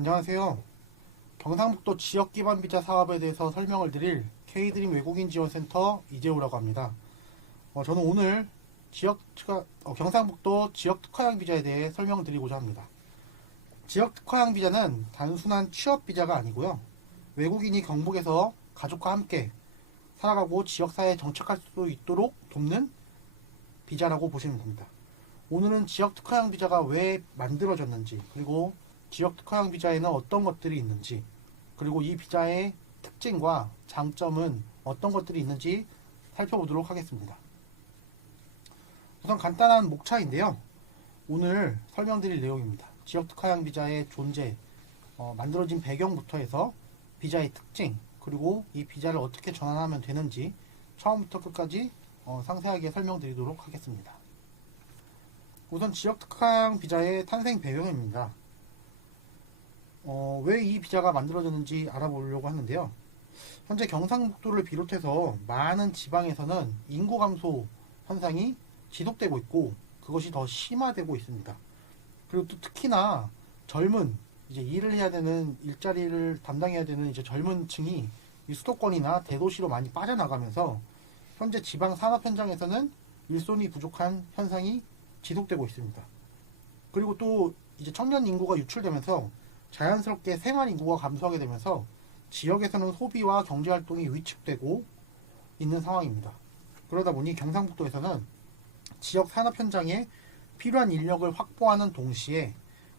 안녕하세요. 경상북도 지역기반 비자 사업에 대해서 설명을 드릴 K드림 외국인 지원센터 이재우라고 합니다. 저는 오늘 경상북도 지역 특화형 비자에 대해 설명을 드리고자 합니다. 지역 특화형 비자는 단순한 취업 비자가 아니고요. 외국인이 경북에서 가족과 함께 살아가고 지역사회에 정착할 수 있도록 돕는 비자라고 보시면 됩니다. 오늘은 지역 특화형 비자가 왜 만들어졌는지, 그리고 지역 특화형 비자에는 어떤 것들이 있는지, 그리고 이 비자의 특징과 장점은 어떤 것들이 있는지 살펴보도록 하겠습니다. 우선 간단한 목차인데요. 오늘 설명드릴 내용입니다. 지역 특화형 비자의 존재, 만들어진 배경부터 해서 비자의 특징, 그리고 이 비자를 어떻게 전환하면 되는지 처음부터 끝까지 상세하게 설명드리도록 하겠습니다. 우선 지역 특화형 비자의 탄생 배경입니다. 왜 이 비자가 만들어졌는지 알아보려고 하는데요. 현재 경상북도를 비롯해서 많은 지방에서는 인구 감소 현상이 지속되고 있고 그것이 더 심화되고 있습니다. 그리고 또 특히나 젊은 이제 일을 해야 되는 일자리를 담당해야 되는 이제 젊은 층이 이 수도권이나 대도시로 많이 빠져나가면서 현재 지방 산업 현장에서는 일손이 부족한 현상이 지속되고 있습니다. 그리고 또 이제 청년 인구가 유출되면서 자연스럽게 생활 인구가 감소하게 되면서 지역에서는 소비와 경제 활동이 위축되고 있는 상황입니다. 그러다 보니 경상북도에서는 지역 산업 현장에 필요한 인력을 확보하는 동시에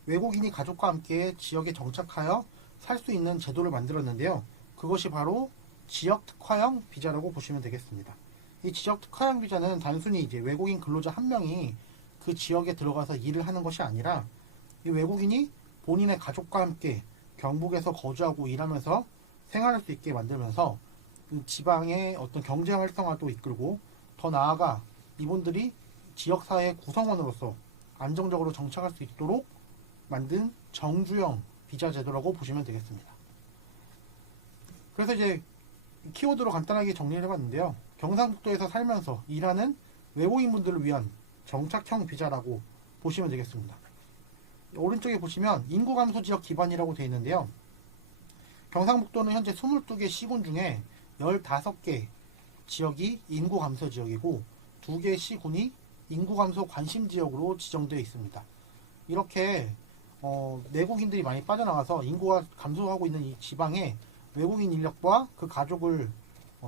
외국인이 가족과 함께 지역에 정착하여 살 수 있는 제도를 만들었는데요. 그것이 바로 지역 특화형 비자라고 보시면 되겠습니다. 이 지역 특화형 비자는 단순히 이제 외국인 근로자 한 명이 그 지역에 들어가서 일을 하는 것이 아니라 이 외국인이 본인의 가족과 함께 경북에서 거주하고 일하면서 생활할 수 있게 만들면서 지방의 어떤 경제 활성화도 이끌고 더 나아가 이분들이 지역사회 구성원으로서 안정적으로 정착할 수 있도록 만든 정주형 비자 제도라고 보시면 되겠습니다. 그래서 이제 키워드로 간단하게 정리를 해봤는데요. 경상북도에서 살면서 일하는 외국인분들을 위한 정착형 비자라고 보시면 되겠습니다. 오른쪽에 보시면 인구 감소 지역 기반이라고 되어 있는데요. 경상북도는 현재 22개 시군 중에 15개 지역이 인구 감소 지역이고 2개 시군이 인구 감소 관심 지역으로 지정되어 있습니다. 이렇게 내국인들이 많이 빠져나가서 인구가 감소하고 있는 이 지방에 외국인 인력과 그 가족을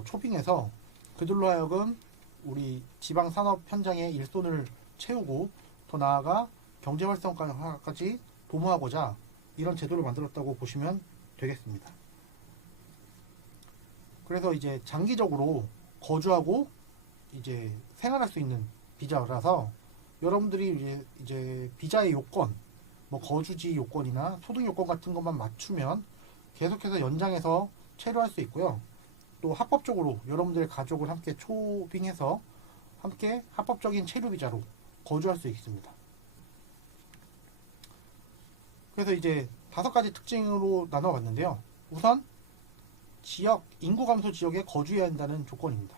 초빙해서 그들로 하여금 우리 지방 산업 현장의 일손을 채우고 더 나아가 경제 활성화까지 도모하고자 이런 제도를 만들었다고 보시면 되겠습니다. 그래서 이제 장기적으로 거주하고 이제 생활할 수 있는 비자라서 여러분들이 이제 비자의 요건, 뭐 거주지 요건이나 소득 요건 같은 것만 맞추면 계속해서 연장해서 체류할 수 있고요. 또 합법적으로 여러분들의 가족을 함께 초빙해서 함께 합법적인 체류 비자로 거주할 수 있습니다. 그래서 이제 5가지 특징으로 나눠봤는데요. 우선 지역, 인구 감소 지역에 거주해야 한다는 조건입니다.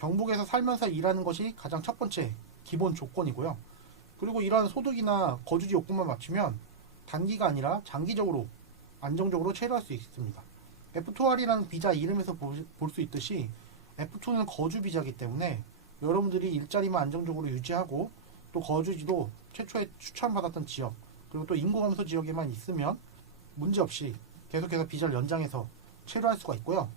경북에서 살면서 일하는 것이 가장 첫 번째 기본 조건이고요. 그리고 이러한 소득이나 거주지 요건만 맞추면 단기가 아니라 장기적으로 안정적으로 체류할 수 있습니다. F2R이라는 비자 이름에서 볼 수 있듯이 F2는 거주 비자이기 때문에 여러분들이 일자리만 안정적으로 유지하고 또 거주지도 최초에 추천받았던 지역 그리고 또 인구 감소 지역에만 있으면 문제없이 계속해서 비자를 연장해서 체류할 수가 있고요.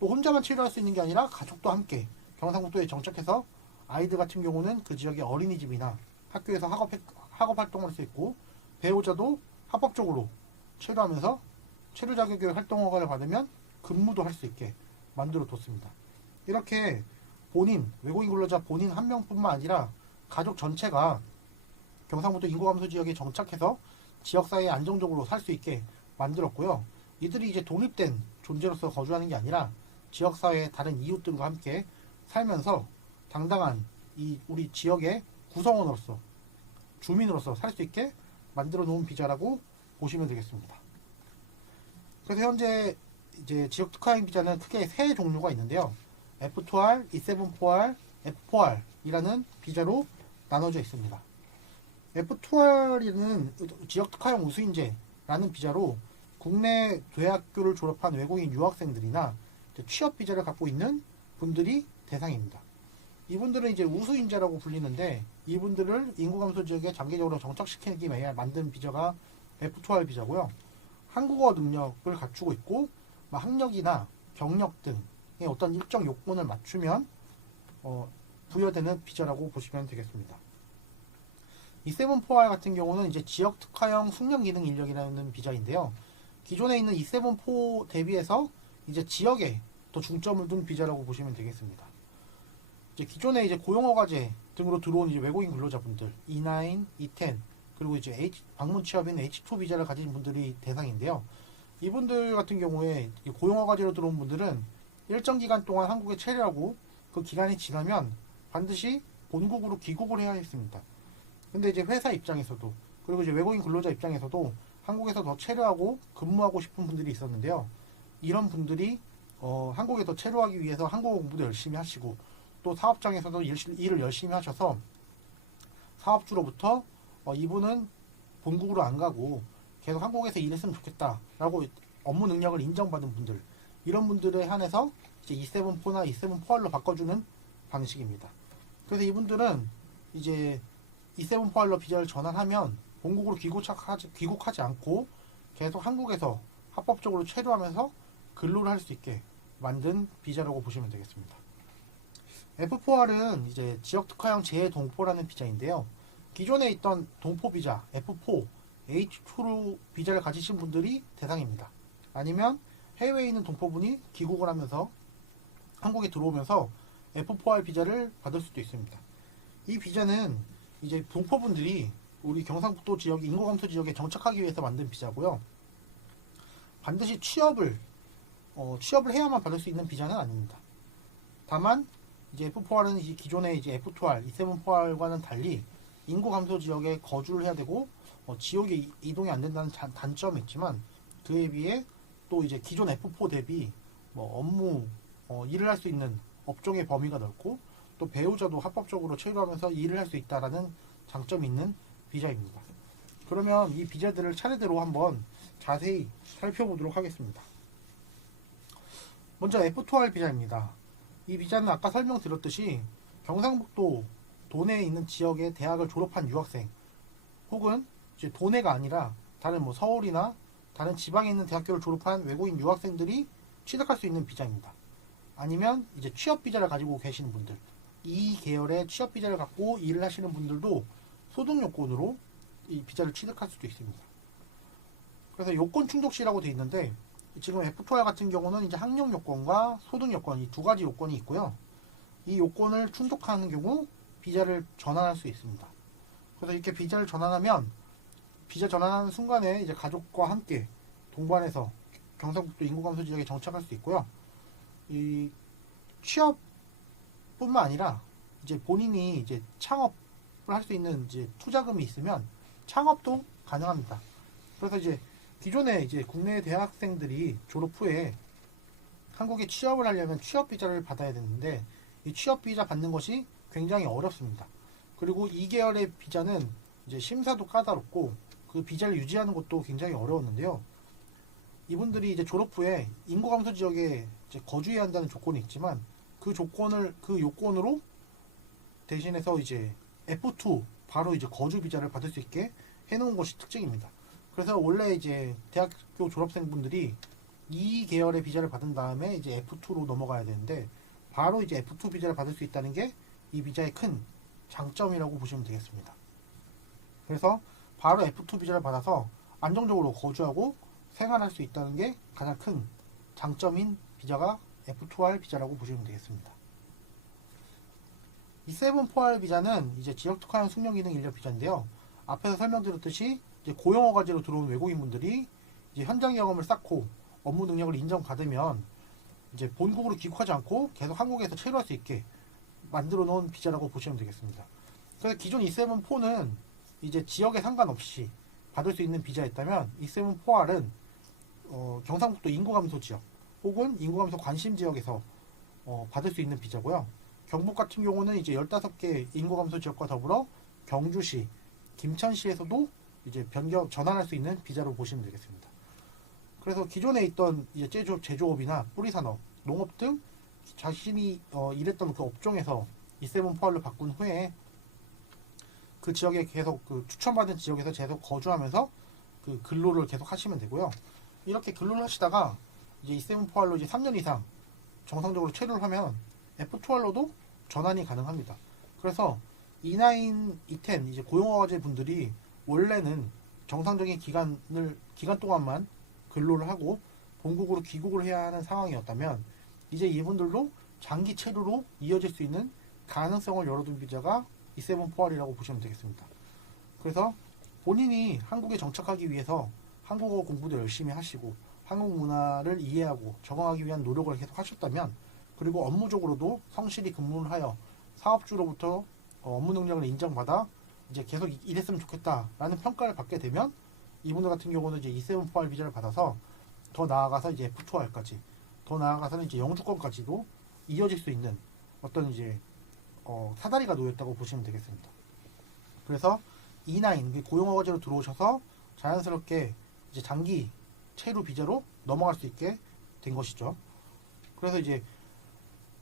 또 혼자만 체류할 수 있는 게 아니라 가족도 함께 경상북도에 정착해서 아이들 같은 경우는 그 지역의 어린이집이나 학교에서 학업 활동을 할 수 있고 배우자도 합법적으로 체류하면서 체류 자격의 활동 허가를 받으면 근무도 할 수 있게 만들어 뒀습니다. 이렇게 본인, 외국인 근로자 본인 한 명뿐만 아니라 가족 전체가 경상북도 인구 감소 지역에 정착해서 지역사회에 안정적으로 살 수 있게 만들었고요. 이들이 이제 독립된 존재로서 거주하는 게 아니라 지역사회의 다른 이웃들과 함께 살면서 당당한 이 우리 지역의 구성원으로서 주민으로서 살 수 있게 만들어 놓은 비자라고 보시면 되겠습니다. 그래서 현재 이제 지역 특화형 비자는 크게 세 종류가 있는데요. F2R, E7-4R, F4R이라는 비자로 나눠져 있습니다. F2R은 지역 특화형 우수인재 라는 비자로 국내 대학교를 졸업한 외국인 유학생들이나 취업 비자를 갖고 있는 분들이 대상입니다. 이분들은 이제 우수인재라고 불리는데 이분들을 인구감소 지역에 장기적으로 정착시키기 위해 만든 비자가 F2R 비자고요. 한국어 능력을 갖추고 있고 학력이나 경력 등의 어떤 일정 요건을 맞추면 부여되는 비자라고 보시면 되겠습니다. 이 E7-4R 같은 경우는 이제 지역 특화형 숙련 기능 인력이라는 비자인데요. 기존에 있는 E7-4 대비해서 이제 지역에 더 중점을 둔 비자라고 보시면 되겠습니다. 이제 기존에 이제 고용허가제 등으로 들어온 이제 외국인 근로자분들 E9, E10 그리고 이제 방문 취업인 H2 비자를 가진 분들이 대상인데요. 이분들 같은 경우에 고용허가제로 들어온 분들은 일정 기간 동안 한국에 체류하고 그 기간이 지나면 반드시 본국으로 귀국을 해야 했습니다. 근데 이제 회사 입장에서도 그리고 이제 외국인 근로자 입장에서도 한국에서 더 체류하고 근무하고 싶은 분들이 있었는데요. 이런 분들이 한국에 더 체류하기 위해서 한국어 공부도 열심히 하시고 또 사업장에서도 일을 열심히 하셔서 사업주로부터 이분은 본국으로 안 가고 계속 한국에서 일했으면 좋겠다라고 업무 능력을 인정받은 분들 이런 분들에 한해서 이제 E7-4나 E7-4R로 바꿔주는 방식입니다. 그래서 이분들은 이제 E7-4R로 비자를 전환하면 본국으로 귀국하지 않고 계속 한국에서 합법적으로 체류하면서 근로를 할 수 있게 만든 비자라고 보시면 되겠습니다. F4R은 이제 지역 특화형 재동포라는 비자인데요. 기존에 있던 동포 비자 F4, H2로 비자를 가지신 분들이 대상입니다. 아니면 해외에 있는 동포분이 귀국을 하면서 한국에 들어오면서 F4R 비자를 받을 수도 있습니다. 이 비자는 이제 동포분들이 우리 경상북도 지역 인구감소 지역에 정착하기 위해서 만든 비자고요. 반드시 취업을 해야만 받을 수 있는 비자는 아닙니다. 다만 이제 F4R은 기존의 이제 F2R, E7-4R과는 달리 인구 감소 지역에 거주를 해야 되고 지역에 이동이 안 된다는 단점이 있지만 그에 비해 또 이제 기존 F4 대비 업무 일을 할 수 있는 업종의 범위가 넓고 또 배우자도 합법적으로 체류하면서 일을 할 수 있다라는 장점이 있는 비자입니다. 그러면 이 비자들을 차례대로 한번 자세히 살펴보도록 하겠습니다. 먼저 F2R 비자입니다. 이 비자는 아까 설명드렸듯이 경상북도 도내에 있는 지역의 대학을 졸업한 유학생 혹은 이제 도내가 아니라 다른 서울이나 다른 지방에 있는 대학교를 졸업한 외국인 유학생들이 취득할 수 있는 비자입니다. 아니면 이제 취업 비자를 가지고 계시는 분들, 이 계열의 취업 비자를 갖고 일을 하시는 분들도 소득 요건으로 이 비자를 취득할 수도 있습니다. 그래서 요건 충족시라고 되어 있는데 지금 F2R 같은 경우는 이제 학력 요건과 소득 요건 이 두 가지 요건이 있고요. 이 요건을 충족하는 경우 비자를 전환할 수 있습니다. 그래서 이렇게 비자를 전환하면 비자 전환하는 순간에 이제 가족과 함께 동반해서 경상북도 인구감소 지역에 정착할 수 있고요. 이 취업뿐만 아니라 이제 본인이 이제 창업을 할 수 있는 이제 투자금이 있으면 창업도 가능합니다. 그래서 이제 기존에 이제 국내 대학생들이 졸업 후에 한국에 취업을 하려면 취업 비자를 받아야 되는데 이 취업 비자 받는 것이 굉장히 어렵습니다. 그리고 이 계열의 비자는 이제 심사도 까다롭고 그 비자를 유지하는 것도 굉장히 어려웠는데요. 이분들이 이제 졸업 후에 인구 감소 지역에 이제 거주해야 한다는 조건이 있지만 그 요건으로 대신해서 이제 F2 바로 이제 거주 비자를 받을 수 있게 해놓은 것이 특징입니다. 그래서 원래 이제 대학교 졸업생분들이 이 계열의 비자를 받은 다음에 이제 F2로 넘어가야 되는데 바로 이제 F2 비자를 받을 수 있다는 게 이 비자의 큰 장점이라고 보시면 되겠습니다. 그래서 바로 F2 비자를 받아서 안정적으로 거주하고 생활할 수 있다는 게 가장 큰 장점인 비자가 F2R 비자라고 보시면 되겠습니다. E7-4R 비자는 이제 지역 특화형 숙련 기능 인력 비자인데요. 앞에서 설명드렸듯이 이제 고용허가제로 들어온 외국인분들이 이제 현장 경험을 쌓고 업무 능력을 인정받으면 이제 본국으로 귀국하지 않고 계속 한국에서 체류할 수 있게 만들어 놓은 비자라고 보시면 되겠습니다. 그래서 기존 E7-4는 이제 지역에 상관없이 받을 수 있는 비자였다면 E7-4R은 경상북도 인구감소 지역 혹은 인구감소 관심 지역에서 받을 수 있는 비자고요. 경북 같은 경우는 이제 15개 인구감소 지역과 더불어 경주시, 김천시에서도 이제 변경 전환할 수 있는 비자로 보시면 되겠습니다. 그래서 기존에 있던 이제 제조업이나 뿌리산업, 농업 등 자신이 일했던 그 업종에서 E7포알로 바꾼 후에 그 지역에 계속 그 추천받은 지역에서 계속 거주하면서 그 근로를 계속 하시면 되고요. 이렇게 근로를 하시다가 이제 E7포알로 이제 3년 이상 정상적으로 체류를 하면 F2알로도 전환이 가능합니다. 그래서 E9, E10 이제 고용허가제 분들이 원래는 정상적인 기간 동안만 근로를 하고 본국으로 귀국을 해야 하는 상황이었다면 이제 이분들도 장기 체류로 이어질 수 있는 가능성을 열어둔 비자가 E7포알이라고 보시면 되겠습니다. 그래서 본인이 한국에 정착하기 위해서 한국어 공부도 열심히 하시고 한국 문화를 이해하고 적응하기 위한 노력을 계속 하셨다면 그리고 업무적으로도 성실히 근무를 하여 사업주로부터 업무 능력을 인정받아 이제 계속 일했으면 좋겠다라는 평가를 받게 되면 이분들 같은 경우는 이제 E7포알 비자를 받아서 더 나아가서 이제 F2알까지 더 나아가서는 이제 영주권까지도 이어질 수 있는 어떤 이제 사다리가 놓였다고 보시면 되겠습니다. 그래서 E9 고용허가제로 들어오셔서 자연스럽게 이제 장기 체류 비자로 넘어갈 수 있게 된 것이죠. 그래서 이제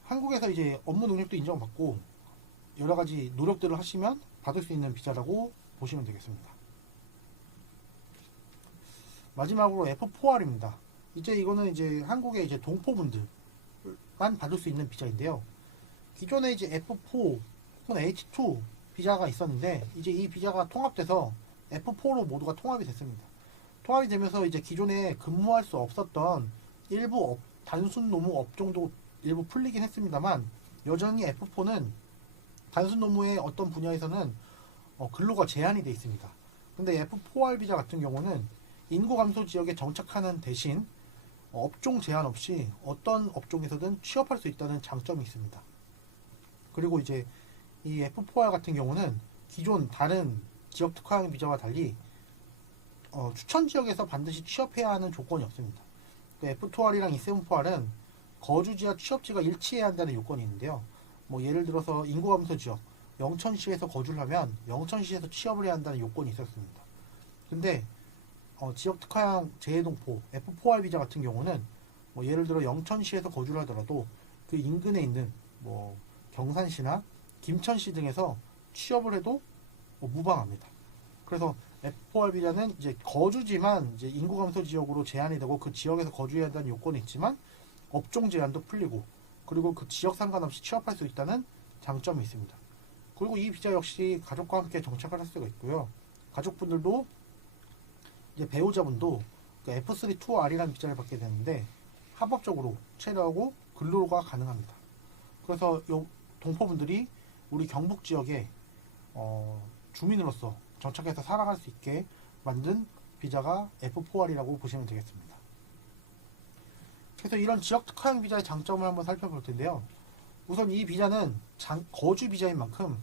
한국에서 이제 업무 능력도 인정받고 여러 가지 노력들을 하시면 받을 수 있는 비자라고 보시면 되겠습니다. 마지막으로 F4R입니다. 이제 이거는 이제 한국의 이제 동포분들만 받을 수 있는 비자인데요. 기존에 이제 F4 혹은 H2 비자가 있었는데 이제 이 비자가 통합돼서 F4로 모두가 통합이 됐습니다. 통합이 되면서 이제 기존에 근무할 수 없었던 일부 단순 노무 업종도 일부 풀리긴 했습니다만 여전히 F4는 단순 노무의 어떤 분야에서는 근로가 제한이 되어 있습니다. 근데 F4R 비자 같은 경우는 인구 감소 지역에 정착하는 대신 업종 제한 없이 어떤 업종에서든 취업할 수 있다는 장점이 있습니다. 그리고 이제 이 F4R 같은 경우는 기존 다른 지역 특화형 비자와 달리 추천 지역에서 반드시 취업해야 하는 조건이 없습니다. F2R이랑 E7포R은 거주지와 취업지가 일치해야 한다는 요건이 있는데요. 뭐 예를 들어서 인구 감소 지역 영천시에서 거주를 하면 영천시에서 취업을 해야 한다는 요건이 있었습니다. 근데 지역 특화형 재해동포 F4R 비자 같은 경우는 뭐 예를 들어 영천시에서 거주를 하더라도 그 인근에 있는 뭐 경산시나 김천시 등에서 취업을 해도 무방합니다. 그래서 F4R 비자는 이제 거주지만 이제 인구 감소 지역으로 제한이 되고 그 지역에서 거주해야 한다는 요건이 있지만 업종 제한도 풀리고 그리고 그 지역 상관없이 취업할 수 있다는 장점이 있습니다. 그리고 이 비자 역시 가족과 함께 정착을 할 수가 있고요. 가족분들도 이제 배우자분도 그 F3-2R이라는 비자를 받게 되는데 합법적으로 체류하고 근로가 가능합니다. 그래서 요 동포분들이 우리 경북 지역에 주민으로서 정착해서 살아갈 수 있게 만든 비자가 F4R이라고 보시면 되겠습니다. 그래서 이런 지역 특화형 비자의 장점을 한번 살펴볼 텐데요. 우선 이 비자는 거주 비자인 만큼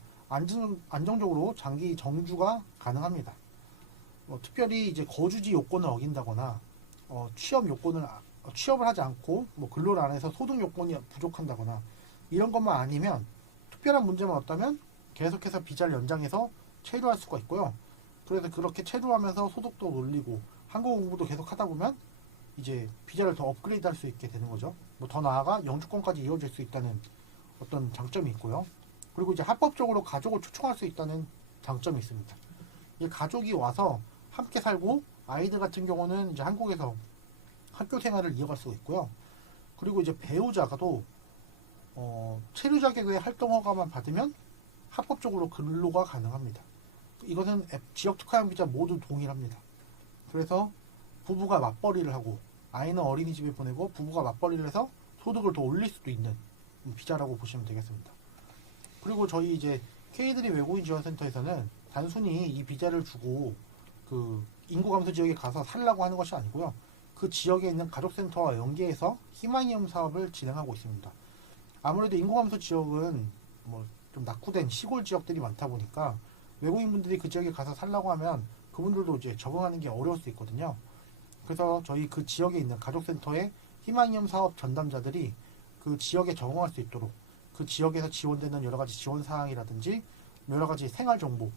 안정적으로 장기 정주가 가능합니다. 특별히 이제 거주지 요건을 어긴다거나 취업을 하지 않고 뭐 근로를 안 해서 소득 요건이 부족한다거나 이런 것만 아니면 특별한 문제만 없다면 계속해서 비자를 연장해서 체류할 수가 있고요. 그래서 그렇게 체류하면서 소득도 올리고 한국어 공부도 계속 하다 보면 이제 비자를 더 업그레이드 할 수 있게 되는 거죠. 뭐 더 나아가 영주권까지 이어질 수 있다는 어떤 장점이 있고요. 그리고 이제 합법적으로 가족을 초청할 수 있다는 장점이 있습니다. 이 가족이 와서 함께 살고 아이들 같은 경우는 이제 한국에서 학교 생활을 이어갈 수가 있고요. 그리고 이제 배우자가도 체류 자격의 활동 허가만 받으면 합법적으로 근로가 가능합니다. 이것은 지역 특화형 비자 모두 동일합니다. 그래서 부부가 맞벌이를 하고 아이는 어린이집에 보내고 부부가 맞벌이를 해서 소득을 더 올릴 수도 있는 비자라고 보시면 되겠습니다. 그리고 저희 이제 K드림 외국인 지원센터에서는 단순히 이 비자를 주고 그 인구 감소 지역에 가서 살라고 하는 것이 아니고요. 그 지역에 있는 가족센터와 연계해서 희망이음 사업을 진행하고 있습니다. 아무래도 인구 감소 지역은 뭐 좀 낙후된 시골 지역들이 많다 보니까 외국인분들이 그 지역에 가서 살라고 하면 그분들도 이제 적응하는 게 어려울 수 있거든요. 그래서 저희 그 지역에 있는 가족센터의 희망이음 사업 전담자들이 그 지역에 적응할 수 있도록 그 지역에서 지원되는 여러 가지 지원 사항이라든지 여러 가지 생활 정보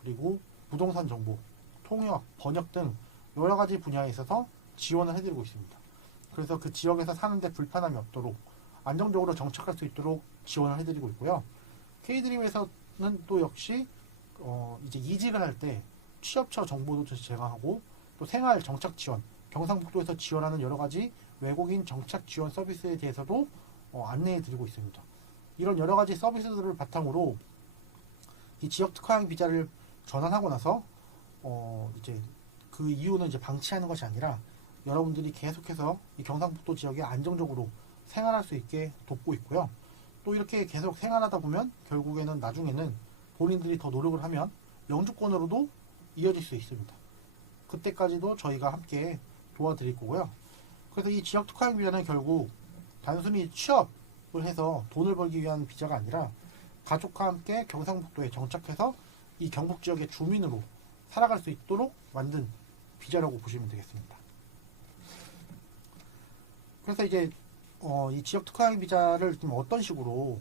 그리고 부동산 정보, 통역, 번역 등 여러 가지 분야에 있어서 지원을 해드리고 있습니다. 그래서 그 지역에서 사는데 불편함이 없도록 안정적으로 정착할 수 있도록 지원을 해드리고 있고요. K드림에서는 또 역시 이제 이직을 할 때 취업처 정보도 제공하고 또 생활 정착 지원, 경상북도에서 지원하는 여러 가지 외국인 정착 지원 서비스에 대해서도 안내해 드리고 있습니다. 이런 여러 가지 서비스들을 바탕으로 이 지역 특화형 비자를 전환하고 나서 이제 그 이유는 이제 방치하는 것이 아니라 여러분들이 계속해서 이 경상북도 지역에 안정적으로 생활할 수 있게 돕고 있고요. 또 이렇게 계속 생활하다 보면 결국에는 나중에는 본인들이 더 노력을 하면 영주권으로도 이어질 수 있습니다. 그때까지도 저희가 함께 도와드릴 거고요. 그래서 이 지역 특화형 비자는 결국 단순히 취업을 해서 돈을 벌기 위한 비자가 아니라 가족과 함께 경상북도에 정착해서 이 경북 지역의 주민으로 살아갈 수 있도록 만든 비자라고 보시면 되겠습니다. 그래서 이제 이 지역 특화형 비자를 좀 어떤 식으로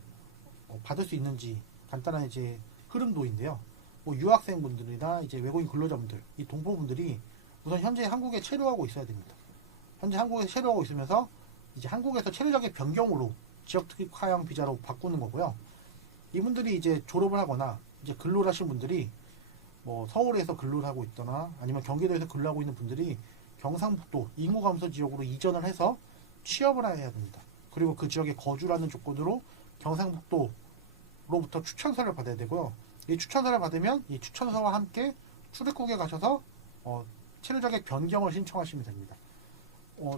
받을 수 있는지 간단한 이제 흐름도인데요. 뭐 유학생분들이나 이제 외국인 근로자분들, 이 동포분들이 우선 현재 한국에 체류하고 있어야 됩니다. 현재 한국에 체류하고 있으면서 이제 한국에서 체류자의 변경으로 지역 특화형 비자로 바꾸는 거고요. 이분들이 이제 졸업을 하거나 이제 근로를 하신 분들이 뭐 서울에서 근로를 하고 있거나 아니면 경기도에서 근로를 하고 있는 분들이 경상북도 인구 감소 지역으로 이전을 해서 취업을 해야 됩니다. 그리고 그 지역에 거주라는 조건으로 경상북도로부터 추천서를 받아야 되고요. 이 추천서를 받으면 이 추천서와 함께 출입국에 가셔서 체류 자격 변경을 신청하시면 됩니다.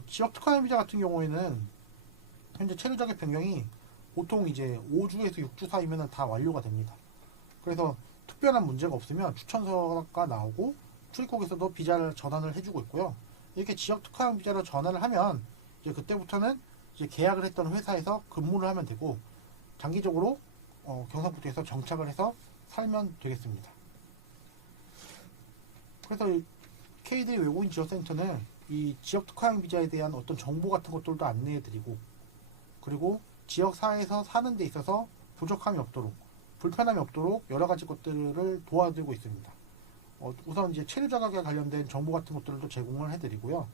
지역 특화형 비자 같은 경우에는 현재 체류 자격 변경이 보통 이제 5주에서 6주 사이면 다 완료가 됩니다. 그래서 특별한 문제가 없으면 추천서가 나오고 출입국에서도 비자를 전환을 해주고 있고요. 이렇게 지역 특화형 비자를 전환을 하면 이제 그때부터는 이제 계약을 했던 회사에서 근무를 하면 되고 장기적으로 경상북도에서 정착을 해서 살면 되겠습니다. 그래서 KD 외국인 지원센터는 이 지역 특화형 비자에 대한 어떤 정보 같은 것들도 안내해드리고 그리고 지역 사회에서 사는 데 있어서 부족함이 없도록 불편함이 없도록 여러 가지 것들을 도와드리고 있습니다. 우선 이제 체류 자격에 관련된 정보 같은 것들도 제공을 해드리고요.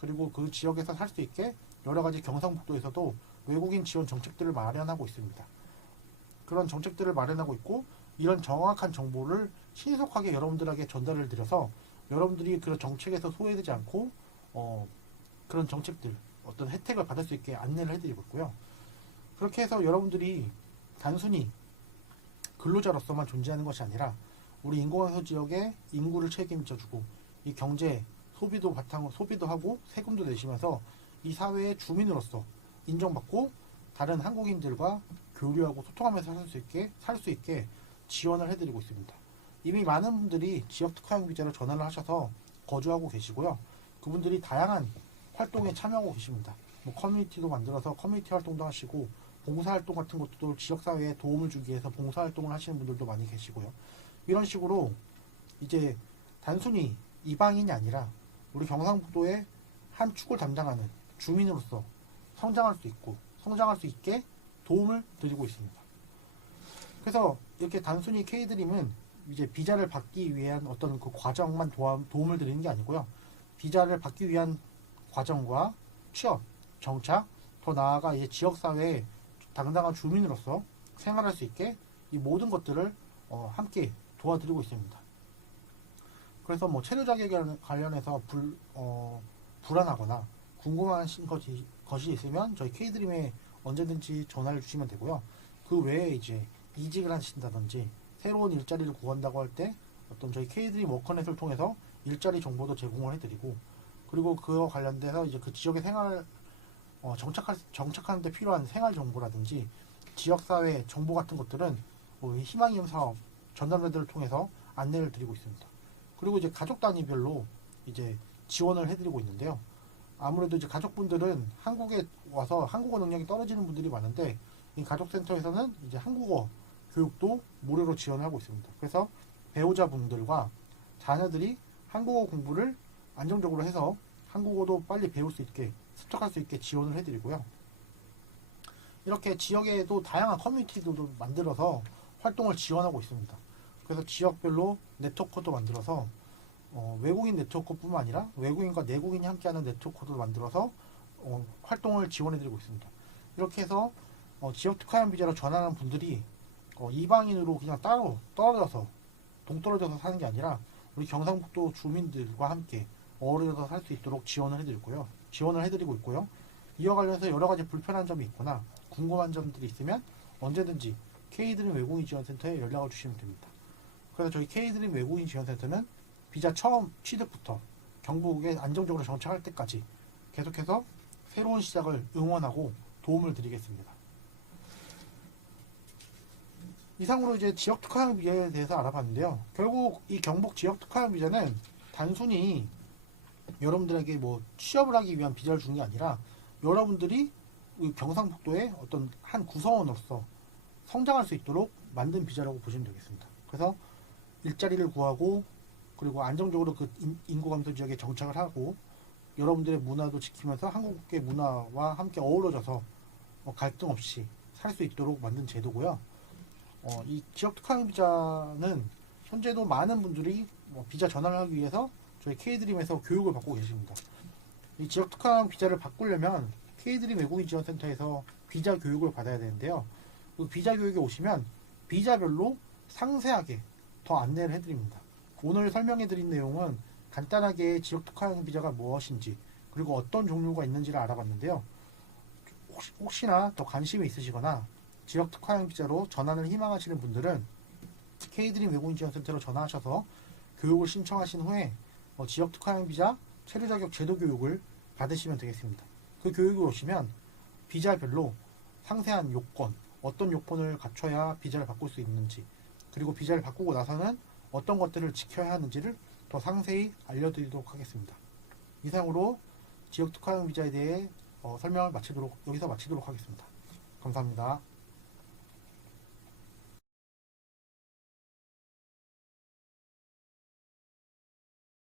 그리고 그 지역에서 살 수 있게 여러 가지 경상북도에서도 외국인 지원 정책들을 마련하고 있습니다. 그런 정책들을 마련하고 있고 이런 정확한 정보를 신속하게 여러분들에게 전달을 드려서 여러분들이 그런 정책에서 소외되지 않고 그런 정책들 어떤 혜택을 받을 수 있게 안내를 해드리고 있고요. 그렇게 해서 여러분들이 단순히 근로자로서만 존재하는 것이 아니라 우리 인구감소 지역의 인구를 책임져주고 이 경제 소비도 바탕으로 소비도 하고 세금도 내시면서 이 사회의 주민으로서 인정받고 다른 한국인들과 교류하고 소통하면서 살 수 있게 지원을 해드리고 있습니다. 이미 많은 분들이 지역 특화형 비자로 전환을 하셔서 거주하고 계시고요. 그분들이 다양한 활동에 참여하고 계십니다. 뭐 커뮤니티도 만들어서 커뮤니티 활동도 하시고 봉사활동 같은 것도 지역사회에 도움을 주기 위해서 봉사활동을 하시는 분들도 많이 계시고요. 이런 식으로 이제 단순히 이방인이 아니라 우리 경상북도의 한 축을 담당하는 주민으로서 성장할 수 있게 도움을 드리고 있습니다. 그래서 이렇게 단순히 K드림은 이제 비자를 받기 위한 어떤 그 과정만 도움을 드리는 게 아니고요. 비자를 받기 위한 과정과 취업, 정착, 더 나아가 이제 지역사회에 당당한 주민으로서 생활할 수 있게 이 모든 것들을 함께 도와드리고 있습니다. 그래서 뭐 체류 자격에 관련해서 불안하거나 궁금한 것이 있으면 저희 K드림에 언제든지 전화를 주시면 되고요. 그 외에 이제 이직을 하신다든지 새로운 일자리를 구한다고 할 때 어떤 저희 K드림 워커넷을 통해서 일자리 정보도 제공을 해드리고 그리고 그와 관련돼서 이제 그 지역의 생활 정착하는 데 필요한 생활 정보라든지 지역사회 정보 같은 것들은 희망이음 사업 전담대들을 통해서 안내를 드리고 있습니다. 그리고 이제 가족 단위별로 이제 지원을 해드리고 있는데요. 아무래도 이제 가족분들은 한국에 와서 한국어 능력이 떨어지는 분들이 많은데 이 가족센터에서는 이제 한국어 교육도 무료로 지원을 하고 있습니다. 그래서 배우자분들과 자녀들이 한국어 공부를 안정적으로 해서 한국어도 빨리 배울 수 있게 습득할 수 있게 지원을 해드리고요. 이렇게 지역에도 다양한 커뮤니티도 만들어서 활동을 지원하고 있습니다. 그래서 지역별로 네트워크도 만들어서 외국인 네트워크뿐만 아니라 외국인과 내국인이 함께하는 네트워크도 만들어서 활동을 지원해드리고 있습니다. 이렇게 해서 지역 특화형 비자로 전환한 분들이 이방인으로 그냥 따로 떨어져서 동떨어져서 사는 게 아니라 우리 경상북도 주민들과 함께 어우러져서 살 수 있도록 지원을 해드리고 있고요. 이와 관련해서 여러 가지 불편한 점이 있거나 궁금한 점들이 있으면 언제든지 K드림 외국인 지원센터에 연락을 주시면 됩니다. 그래서 저희 K드림 외국인 지원센터는 비자 처음 취득부터 경북에 안정적으로 정착할 때까지 계속해서 새로운 시작을 응원하고 도움을 드리겠습니다. 이상으로 이제 지역 특화형 비자에 대해서 알아봤는데요. 결국 이 경북 지역 특화형 비자는 단순히 여러분들에게 뭐 취업을 하기 위한 비자를 주는 게 아니라 여러분들이 경상북도의 어떤 한 구성원으로서 성장할 수 있도록 만든 비자라고 보시면 되겠습니다. 그래서 일자리를 구하고 그리고 안정적으로 그 인구 감소 지역에 정착을 하고 여러분들의 문화도 지키면서 한국의 문화와 함께 어우러져서 갈등 없이 살 수 있도록 만든 제도고요. 이 지역 특화형 비자는 현재도 많은 분들이 비자 전환을 하기 위해서 저희 K드림에서 교육을 받고 계십니다. 이 지역 특화형 비자를 바꾸려면 K드림 외국인 지원센터에서 비자 교육을 받아야 되는데요. 그 비자 교육에 오시면 비자별로 상세하게 더 안내를 해드립니다. 오늘 설명해드린 내용은 간단하게 지역 특화형 비자가 무엇인지 그리고 어떤 종류가 있는지를 알아봤는데요. 혹시나 더 관심이 있으시거나 지역 특화형 비자로 전환을 희망하시는 분들은 K드림 외국인 지원센터로 전화하셔서 교육을 신청하신 후에 지역 특화형 비자 체류 자격 제도 교육을 받으시면 되겠습니다. 그 교육에 오시면 비자별로 상세한 요건, 어떤 요건을 갖춰야 비자를 바꿀 수 있는지, 그리고 비자를 바꾸고 나서는 어떤 것들을 지켜야 하는지를 더 상세히 알려드리도록 하겠습니다. 이상으로 지역 특화형 비자에 대해 설명을 여기서 마치도록 하겠습니다. 감사합니다.